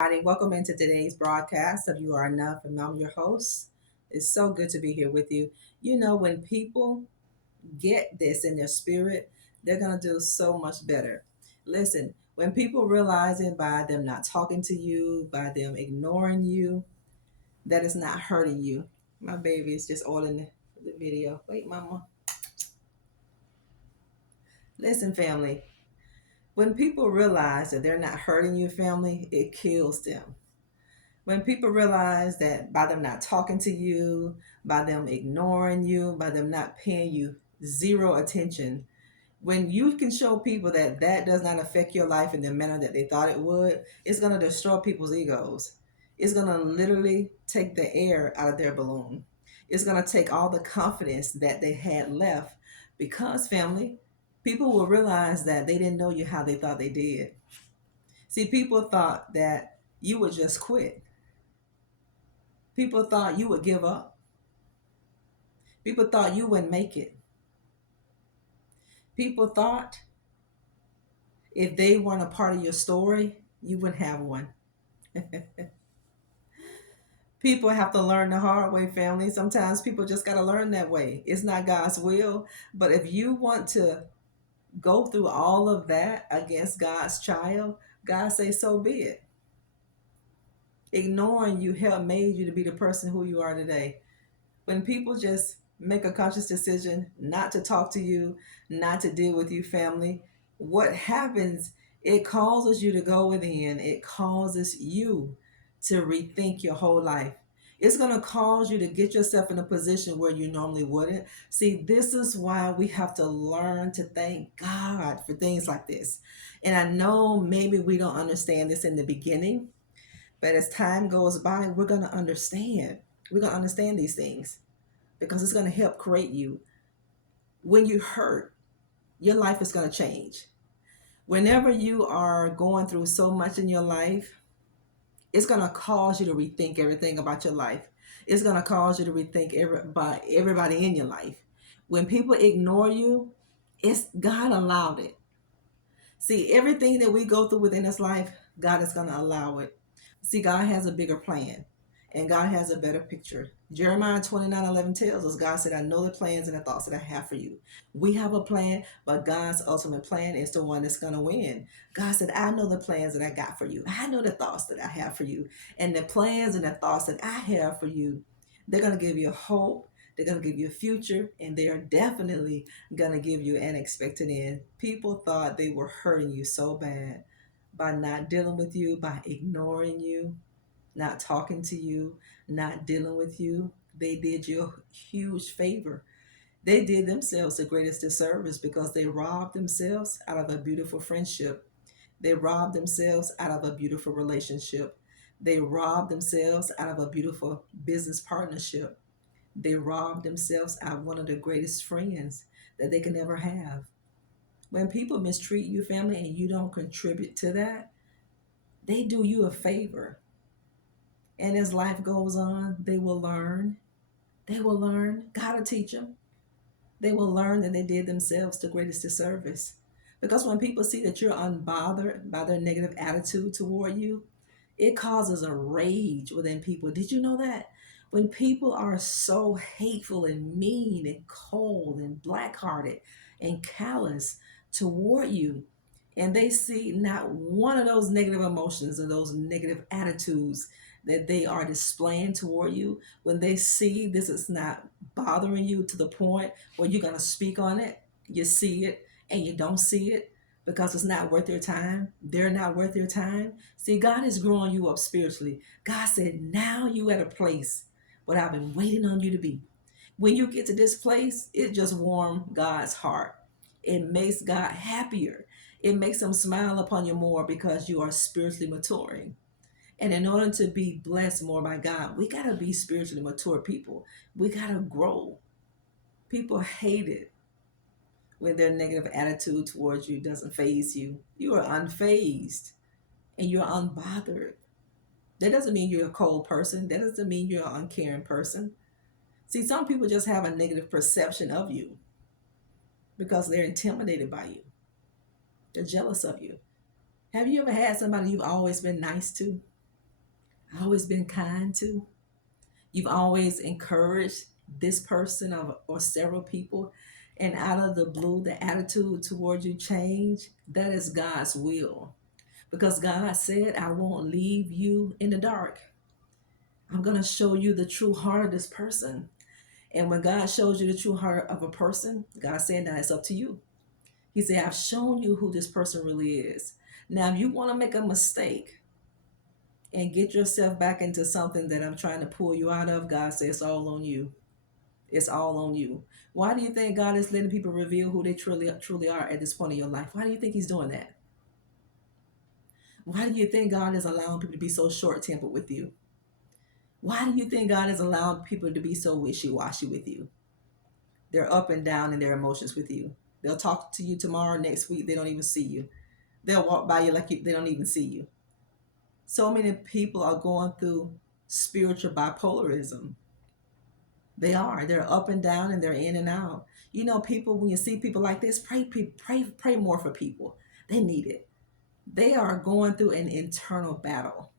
Everybody, welcome into today's broadcast of You Are Enough, and I'm your host. It's so good to be here with you. You know, when people get this in their spirit, they're going to do so much better. Listen, when people realize it by them not talking to you, by them ignoring you, that is not hurting you. My baby is just all in the video. Wait, mama. Listen, family, when people realize that they're not hurting you, family, it kills them. When people realize that by them not talking to you, by them ignoring you, by them not paying you zero attention, when you can show people that that does not affect your life in the manner that they thought it would, it's going to destroy people's egos. It's going to literally take the air out of their balloon. It's going to take all the confidence that they had left because, family, people will realize that they didn't know you how they thought they did. See, people thought that you would just quit. People thought you would give up. People thought you wouldn't make it. People thought if they weren't a part of your story, you wouldn't have one. People have to learn the hard way, family. Sometimes people just got to learn that way. It's not God's will. But if you want to go through all of that against God's child, God say, so be it. Ignoring you helped made you to be the person who you are today. When people just make a conscious decision not to talk to you, not to deal with you, family, what happens, it causes you to go within. It causes you to rethink your whole life. It's going to cause you to get yourself in a position where you normally wouldn't. See, this is why we have to learn to thank God for things like this. And I know maybe we don't understand this in the beginning, but as time goes by, we're going to understand. We're going to understand these things because it's going to help create you. When you hurt, your life is going to change. Whenever you are going through so much in your life, it's going to cause you to rethink everything about your life. It's going to cause you to rethink everybody in your life. When people ignore you, it's God allowed it. See, everything that we go through within this life, God is going to allow it. See, God has a bigger plan and God has a better picture. Jeremiah 29:11 tells us, God said, I know the plans and the thoughts that I have for you. We have a plan, but God's ultimate plan is the one that's going to win. God said, I know the plans that I got for you. I know the thoughts that I have for you. And the plans and the thoughts that I have for you, they're going to give you hope. They're going to give you a future, and they are definitely going to give you an expected end. People thought they were hurting you so bad by not dealing with you, by ignoring you, not talking to you, not dealing with you. They did you a huge favor. They did themselves the greatest disservice because they robbed themselves out of a beautiful friendship. They robbed themselves out of a beautiful relationship. They robbed themselves out of a beautiful business partnership. They robbed themselves out of one of the greatest friends that they can ever have. When people mistreat you, family, and you don't contribute to that, they do you a favor. And as life goes on, they will learn. They will learn. God will teach them. They will learn that they did themselves the greatest disservice. Because when people see that you're unbothered by their negative attitude toward you, it causes a rage within people. Did you know that? When people are so hateful and mean and cold and black-hearted and callous toward you, and they see not one of those negative emotions or those negative attitudes that they are displaying toward you, when they see this is not bothering you to the point where you're going to speak on it, you see it and you don't see it because it's not worth their time. They're not worth their time. See, God is growing you up spiritually. God said, now you at a place where I've been waiting on you to be. When you get to this place, it just warms God's heart. It makes God happier. It makes him smile upon you more because you are spiritually maturing. And in order to be blessed more by God, we got to be spiritually mature people. We got to grow. People hate it when their negative attitude towards you doesn't faze you. You are unfazed and you're unbothered. That doesn't mean you're a cold person. That doesn't mean you're an uncaring person. See, some people just have a negative perception of you because they're intimidated by you. They're jealous of you. Have you ever had somebody you've always been nice to? always been kind to. You've always encouraged this person or several people, and out of the blue, the attitude towards you change. That is God's will. Because God said, I won't leave you in the dark. I'm going to show you the true heart of this person. And when God shows you the true heart of a person, God said, now it's up to you. He said, I've shown you who this person really is. Now, if you want to make a mistake and get yourself back into something that I'm trying to pull you out of, God says it's all on you. It's all on you. Why do you think God is letting people reveal who they truly are at this point in your life? Why do you think He's doing that? Why do you think God is allowing people to be so short tempered with you? Why do you think God is allowing people to be so wishy washy with you? They're up and down in their emotions with you. They'll talk to you tomorrow, next week, they don't even see you. They'll walk by you like they don't even see you. So many people are going through spiritual bipolarism. They are. They're up and down and they're in and out. You know, people, when you see people like this, pray more for people. They need it. They are going through an internal battle.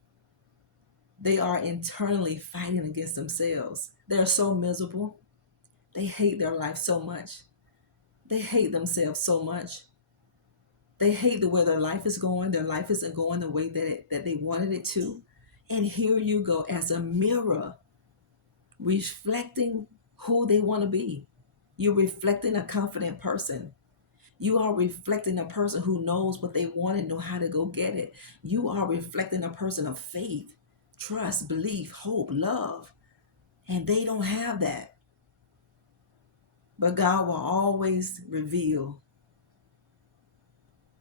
They are internally fighting against themselves. They're so miserable. They hate their life so much. They hate themselves so much. They hate the way their life is going. Their life isn't going the way that they wanted it to. And here you go as a mirror, reflecting who they want to be. You're reflecting a confident person. You are reflecting a person who knows what they want and know how to go get it. You are reflecting a person of faith, trust, belief, hope, love. And they don't have that. But God will always reveal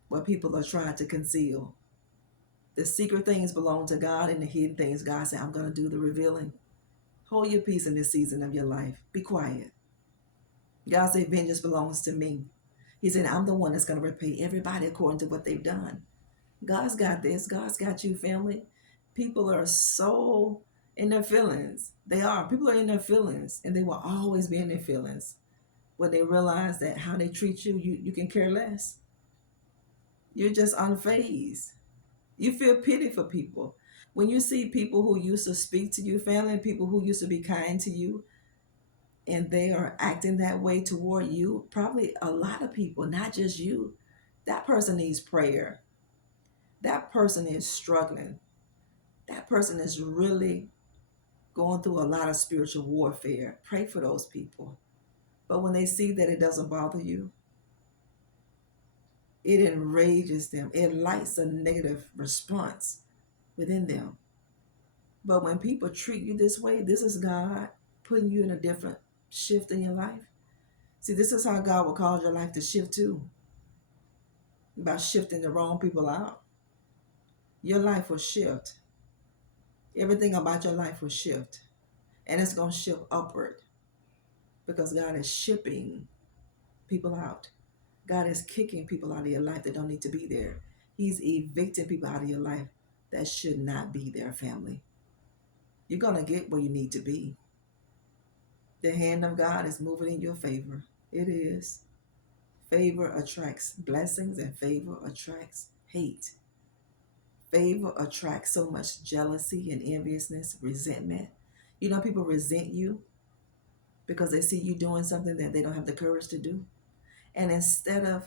what people are trying to conceal. The secret things belong to God, and the hidden things, God said, I'm going to do the revealing. Hold your peace in this season of your life. Be quiet. God said, vengeance belongs to me. He said, I'm the one that's going to repay everybody according to what they've done. God's got this. God's got you, family. People are so in their feelings. They are. People are in their feelings, and they will always be in their feelings. When they realize that how they treat you, you can care less. You're just unfazed. You feel pity for people. When you see people who used to speak to you, family, people who used to be kind to you, and they are acting that way toward you, probably a lot of people, not just you, that person needs prayer. That person is struggling. That person is really going through a lot of spiritual warfare. Pray for those people. But when they see that it doesn't bother you, it enrages them. It lights a negative response within them. But when people treat you this way, this is God putting you in a different shift in your life. See, this is how God will cause your life to shift too. By shifting the wrong people out. Your life will shift. Everything about your life will shift. And it's going to shift upward because God is shipping people out. God is kicking people out of your life that don't need to be there. He's evicting people out of your life that should not be there, family. You're going to get where you need to be. The hand of God is moving in your favor. It is. Favor attracts blessings and favor attracts hate. Favor attracts so much jealousy and enviousness, resentment. You know, people resent you because they see you doing something that they don't have the courage to do. And instead of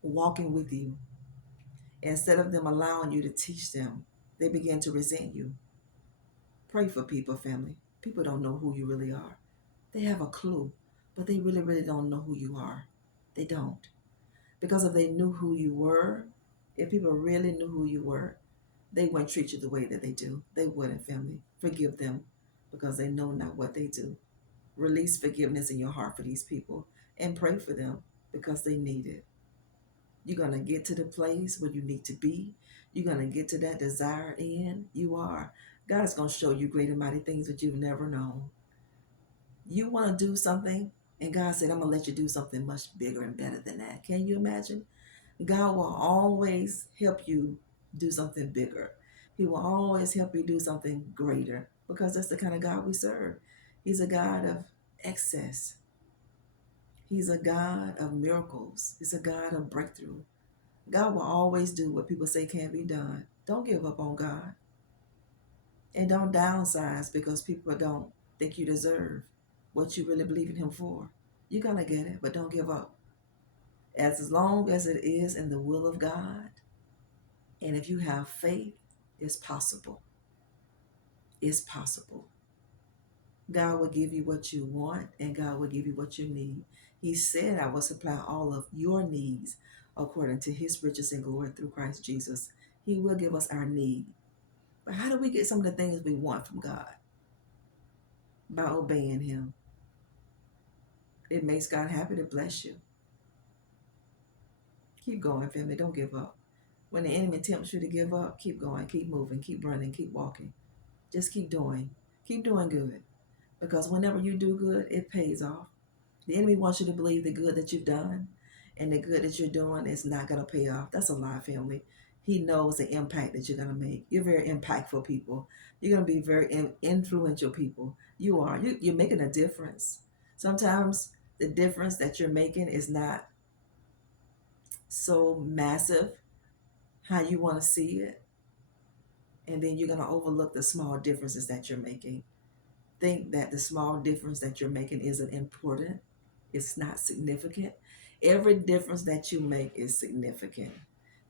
walking with you, instead of them allowing you to teach them, they begin to resent you. Pray for people, family. People don't know who you really are. They have a clue, but they really, really don't know who you are. They don't. Because if they knew who you were, if people really knew who you were, they wouldn't treat you the way that they do. They wouldn't, family. Forgive them because they know not what they do. Release forgiveness in your heart for these people and pray for them because they need it. You're going to get to the place where you need to be. You're going to get to that desired end. You are. God is going to show you great and mighty things that you've never known. You want to do something, and God said, I'm going to let you do something much bigger and better than that. Can you imagine? God will always help you do something bigger. He will always help you do something greater because that's the kind of God we serve. He's a God of excess. He's a God of miracles. He's a God of breakthrough. God will always do what people say can't be done. Don't give up on God. And don't downsize because people don't think you deserve what you really believe in Him for. You're going to get it, but don't give up. As long as it is in the will of God, and if you have faith, it's possible. It's possible. God will give you what you want, and God will give you what you need. He said, I will supply all of your needs according to His riches and glory through Christ Jesus. He will give us our need. But how do we get some of the things we want from God? By obeying Him. It makes God happy to bless you. Keep going, family. Don't give up. When the enemy tempts you to give up, keep going, keep moving, keep running, keep walking. Just keep doing. Keep doing good. Because whenever you do good, it pays off. The enemy wants you to believe the good that you've done and the good that you're doing is not going to pay off. That's a lie, family. He knows the impact that you're going to make. You're very impactful people. You're going to be very influential people. You are. You're making a difference. Sometimes the difference that you're making is not so massive how you want to see it. And then you're going to overlook the small differences that you're making. Think that the small difference that you're making isn't important. It's not significant. Every difference that you make is significant.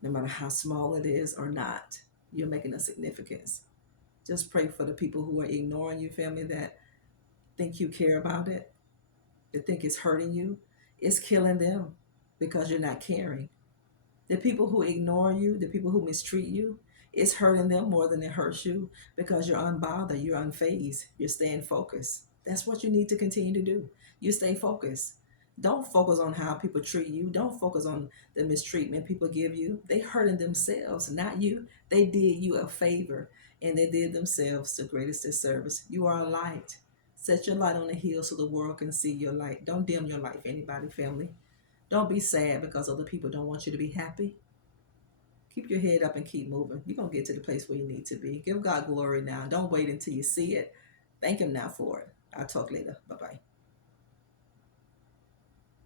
No matter how small it is or not, you're making a significance. Just pray for the people who are ignoring you, family, that think you care about it, that think it's hurting you. It's killing them because you're not caring. The people who ignore you, the people who mistreat you, it's hurting them more than it hurts you because you're unbothered, you're unfazed, you're staying focused. That's what you need to continue to do. You stay focused. Don't focus on how people treat you. Don't focus on the mistreatment people give you. They hurting themselves, not you. They did you a favor and they did themselves the greatest disservice. You are a light. Set your light on the hill so the world can see your light. Don't dim your light for anybody, family. Don't be sad because other people don't want you to be happy. Keep your head up and keep moving. You're going to get to the place where you need to be. Give God glory now. Don't wait until you see it. Thank Him now for it. I'll talk later. Bye-bye.